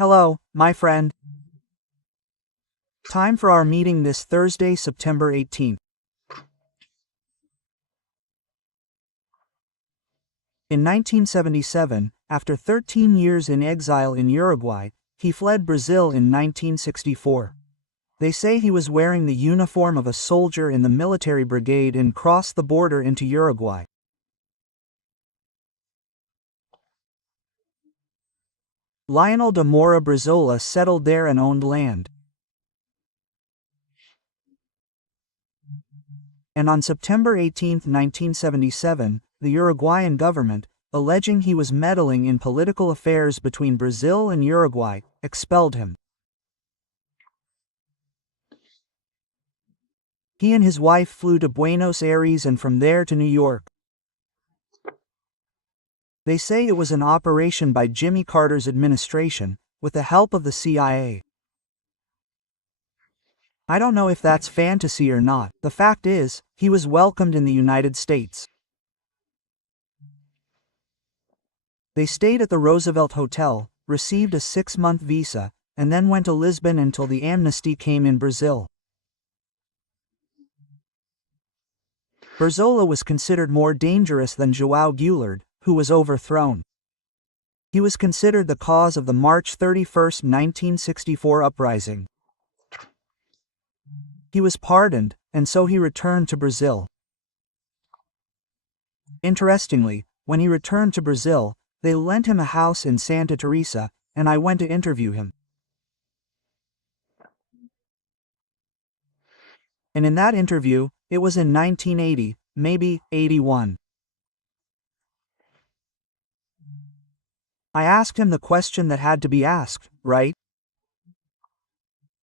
Hello, my friend. Time for our meeting this Thursday, September 18th. In 1977, after 13 years in exile in Uruguay, he fled Brazil in 1964. They say he was wearing the uniform of a soldier in the military brigade and crossed the border into Uruguay. Lionel de Moura Brizola settled there and owned land. And on September 18, 1977, the Uruguayan government, alleging he was meddling in political affairs between Brazil and Uruguay, expelled him. He and his wife flew to Buenos Aires and from there to New York. They say it was an operation by Jimmy Carter's administration, with the help of the CIA. I don't know if that's fantasy or not. The fact is, he was welcomed in the United States. They stayed at the Roosevelt Hotel, received a 6-month visa, and then went to Lisbon until the amnesty came in Brazil. Brizola was considered more dangerous than João Goulart, who was overthrown. He was considered the cause of the March 31, 1964 uprising. He was pardoned, and so he returned to Brazil. Interestingly, when he returned to Brazil, they lent him a house in Santa Teresa, and I went to interview him. And in that interview, it was in 1980, maybe 81. I asked him the question that had to be asked, right?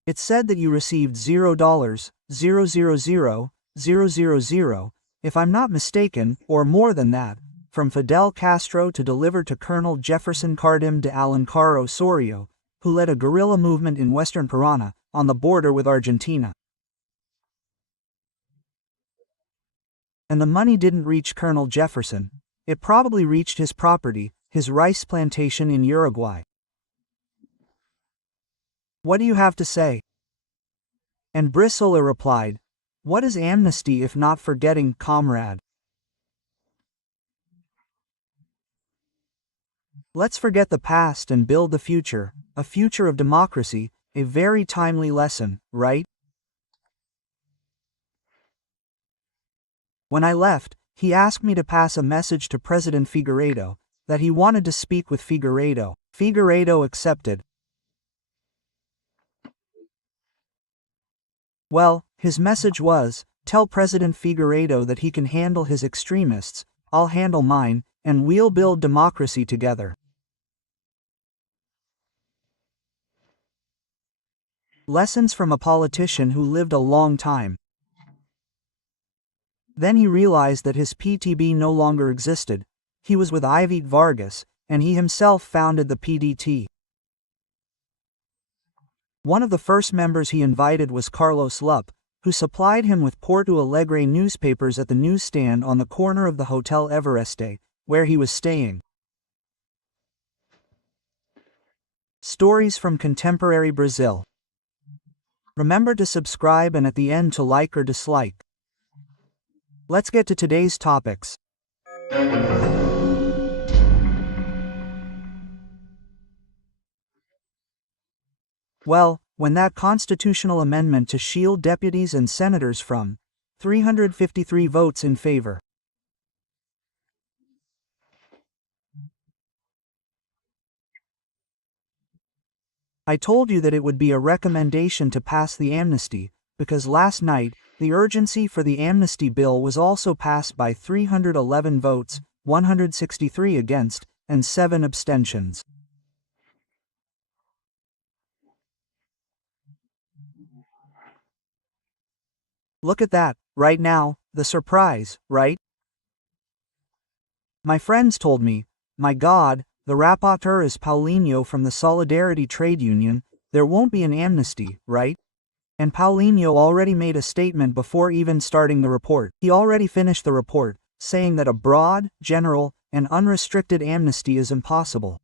It said that you received $0, 000, if I'm not mistaken, or more than that, from Fidel Castro to deliver to Colonel Jefferson Cardim de Alencar Osorio, who led a guerrilla movement in western Parana, on the border with Argentina. And the money didn't reach Colonel Jefferson. It probably reached his property, his rice plantation in Uruguay. What do you have to say? And Brizola replied, what is amnesty if not forgetting, comrade? Let's forget the past and build the future, a future of democracy, a very timely lesson, right? When I left, he asked me to pass a message to President Figueiredo, that he wanted to speak with Figueiredo. Figueiredo accepted. Well, his message was, tell President Figueiredo that he can handle his extremists, I'll handle mine, and we'll build democracy together. Lessons from a politician who lived a long time. Then he realized that his PTB no longer existed. He was with Ivete Vargas, and he himself founded the PDT. One of the first members he invited was Carlos Lupp, who supplied him with Porto Alegre newspapers at the newsstand on the corner of the Hotel Evereste, where he was staying. Stories from contemporary Brazil. Remember to subscribe and at the end to like or dislike. Let's get to today's topics. Well, when that constitutional amendment to shield deputies and senators from 353 votes in favor. I told you that it would be a recommendation to pass the amnesty, because last night, the urgency for the amnesty bill was also passed by 311 votes, 163 against, and 7 abstentions. Look at that, right now, the surprise, right? My friends told me, my God, the rapporteur is Paulinho from the Solidarity Trade Union, there won't be an amnesty, right? And Paulinho already made a statement before even starting the report. He already finished the report, saying that a broad, general, and unrestricted amnesty is impossible.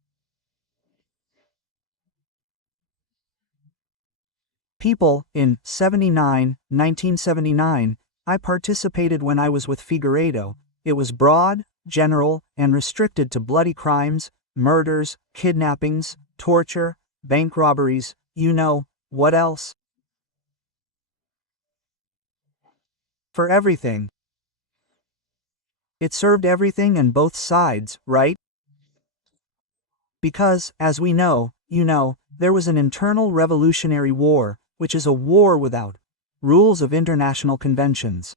People, in 1979, I participated when I was with Figueiredo. It was broad, general, and restricted to bloody crimes, murders, kidnappings, torture, bank robberies, you know, what else? For everything. It served everything and both sides, right? Because, as we know, you know, there was an internal revolutionary war, which is a war without rules of international conventions.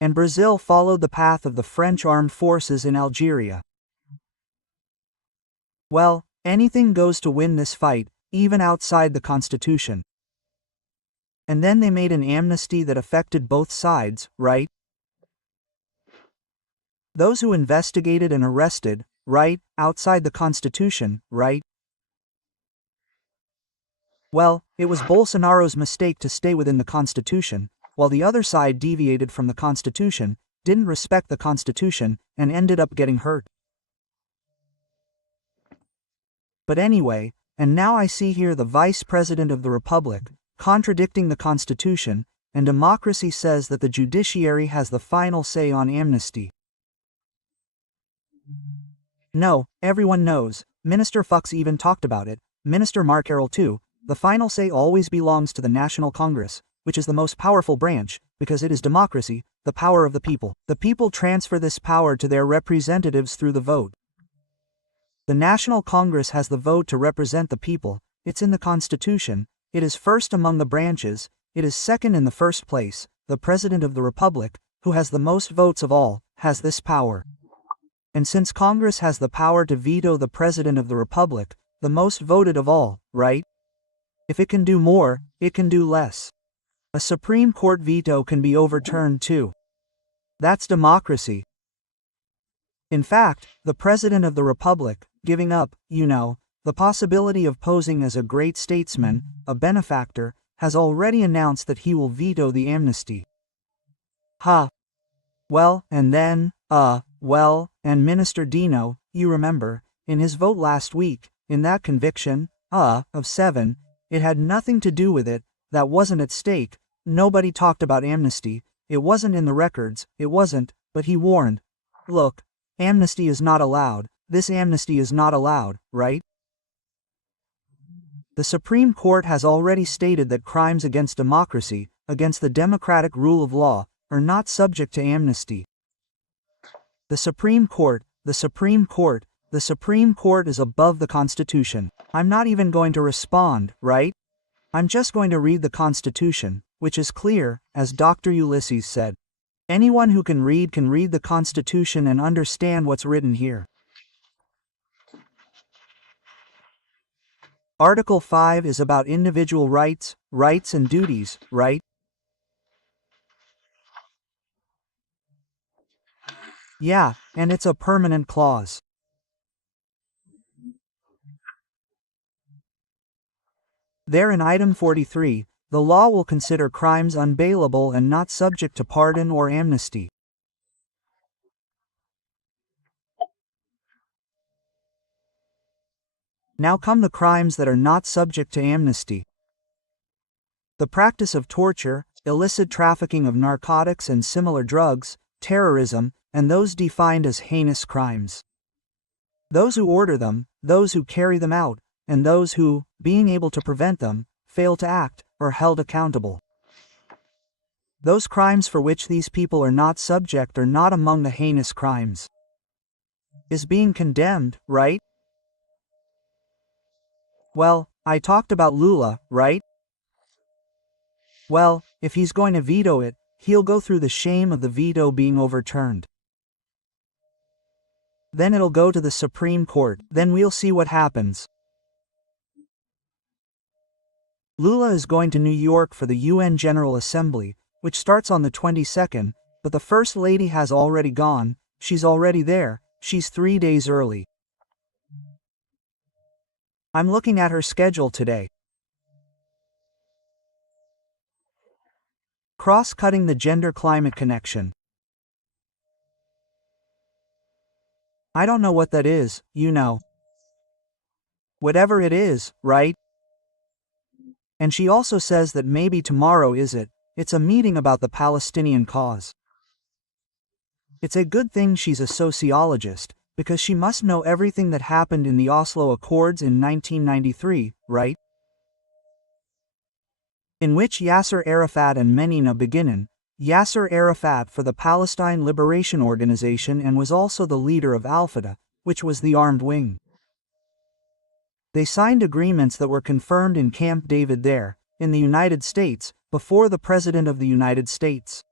And Brazil followed the path of the French armed forces in Algeria. Well, anything goes to win this fight, even outside the Constitution. And then they made an amnesty that affected both sides, right? Those who investigated and arrested, right, outside the Constitution, right? Well, it was Bolsonaro's mistake to stay within the Constitution, while the other side deviated from the Constitution, didn't respect the Constitution, and ended up getting hurt. But anyway, and now I see here the Vice President of the Republic, contradicting the Constitution, and democracy says that the judiciary has the final say on amnesty. No, everyone knows, Minister Fox even talked about it, Minister Mark Carroll too, the final say always belongs to the National Congress, which is the most powerful branch, because it is democracy, the power of the people. The people transfer this power to their representatives through the vote. The National Congress has the vote to represent the people, it's in the Constitution, it is first among the branches, it is second in the first place, the President of the Republic, who has the most votes of all, has this power. And since Congress has the power to veto the President of the Republic, the most voted of all, right? If it can do more, it can do less. A Supreme Court veto can be overturned too. That's democracy. In fact, the President of the Republic, giving up, you know, the possibility of posing as a great statesman, a benefactor, has already announced that he will veto the amnesty. Ha! Well, and then, and Minister Dino, you remember, in his vote last week, in that conviction, of 7, it had nothing to do with it, that wasn't at stake, nobody talked about amnesty, it wasn't in the records, it wasn't, but he warned. Look, amnesty is not allowed, this amnesty is not allowed, right? The Supreme Court has already stated that crimes against democracy, against the democratic rule of law, are not subject to amnesty. The Supreme Court is above the Constitution. I'm not even going to respond, right? I'm just going to read the Constitution, which is clear, as Dr. Ulysses said. Anyone who can read the Constitution and understand what's written here. Article 5 is about individual rights and duties, right? Yeah, and it's a permanent clause. There in item 43, the law will consider crimes unbailable and not subject to pardon or amnesty. Now come the crimes that are not subject to amnesty. The practice of torture, illicit trafficking of narcotics and similar drugs, terrorism, and those defined as heinous crimes. Those who order them, those who carry them out, and those who, being able to prevent them, fail to act, are held accountable. Those crimes for which these people are not subject are not among the heinous crimes. Is being condemned, right? Well, I talked about Lula, right? Well, if he's going to veto it, he'll go through the shame of the veto being overturned. Then it'll go to the Supreme Court, then we'll see what happens. Lula is going to New York for the UN General Assembly, which starts on the 22nd, but the First Lady has already gone, she's already there, she's 3 days early. I'm looking at her schedule today. Cross-cutting the gender-climate connection. I don't know what that is, you know. Whatever it is, right? And she also says that maybe tomorrow it's a meeting about the Palestinian cause. It's a good thing she's a sociologist, because she must know everything that happened in the Oslo Accords in 1993, right? In which Yasser Arafat and Menina Beginin, Yasser Arafat for the Palestine Liberation Organization and was also the leader of Al-Fatah, which was the armed wing. They signed agreements that were confirmed in Camp David there, in the United States, before the President of the United States.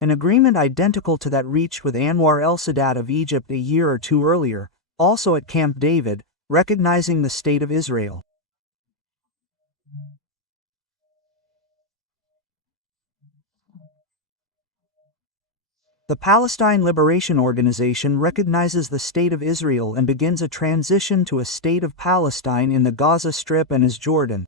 An agreement identical to that reached with Anwar el-Sadat of Egypt a year or two earlier, also at Camp David, recognizing the State of Israel. The Palestine Liberation Organization recognizes the State of Israel and begins a transition to a State of Palestine in the Gaza Strip and Cisjordan.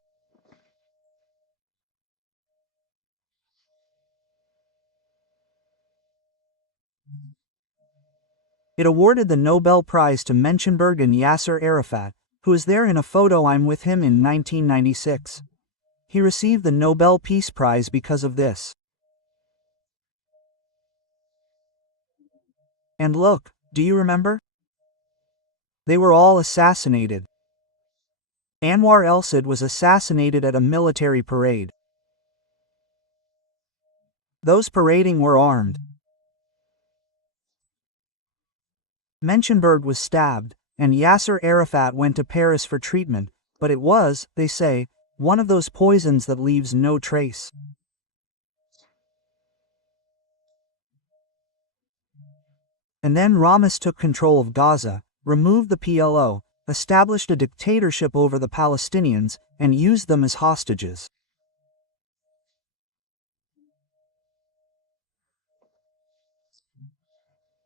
It awarded the Nobel Prize to Menschenberg and Yasser Arafat, who is there in a photo I'm with him in 1996. He received the Nobel Peace Prize because of this. And look, do you remember? They were all assassinated. Anwar el-Sadat was assassinated at a military parade. Those parading were armed. Menschenberg was stabbed, and Yasser Arafat went to Paris for treatment, but it was, they say, one of those poisons that leaves no trace. And then Ramos took control of Gaza, removed the PLO, established a dictatorship over the Palestinians, and used them as hostages.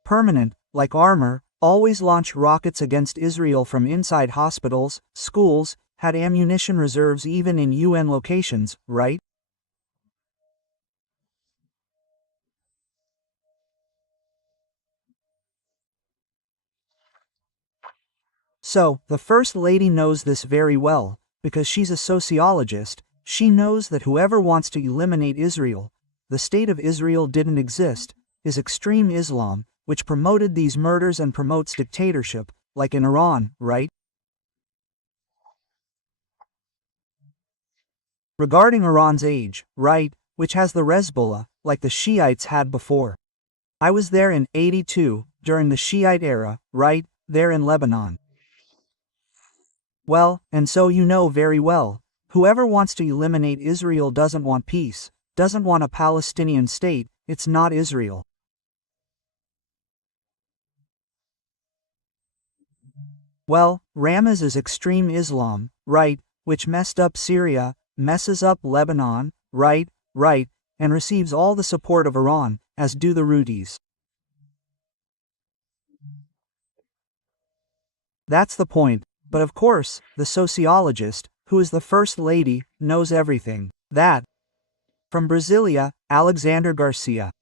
Permanent, like armor, always launched rockets against Israel from inside hospitals, schools, had ammunition reserves even in UN locations, right? So, the First Lady knows this very well, because she's a sociologist. She knows that whoever wants to eliminate Israel, the State of Israel didn't exist, is extreme Islam, which promoted these murders and promotes dictatorship, like in Iran, right? Regarding Iran's age, right, which has the Hezbollah, like the Shiites had before. I was there in 82, during the Shiite era, right, there in Lebanon. Well, and so you know very well, whoever wants to eliminate Israel doesn't want peace, doesn't want a Palestinian state, it's not Israel. Well, Ramos is extreme Islam, right, which messed up Syria, messes up Lebanon, right, and receives all the support of Iran, as do the Houthis. That's the point, but of course, the sociologist, who is the First Lady, knows everything. That. From Brasilia, Alexandre Garcia.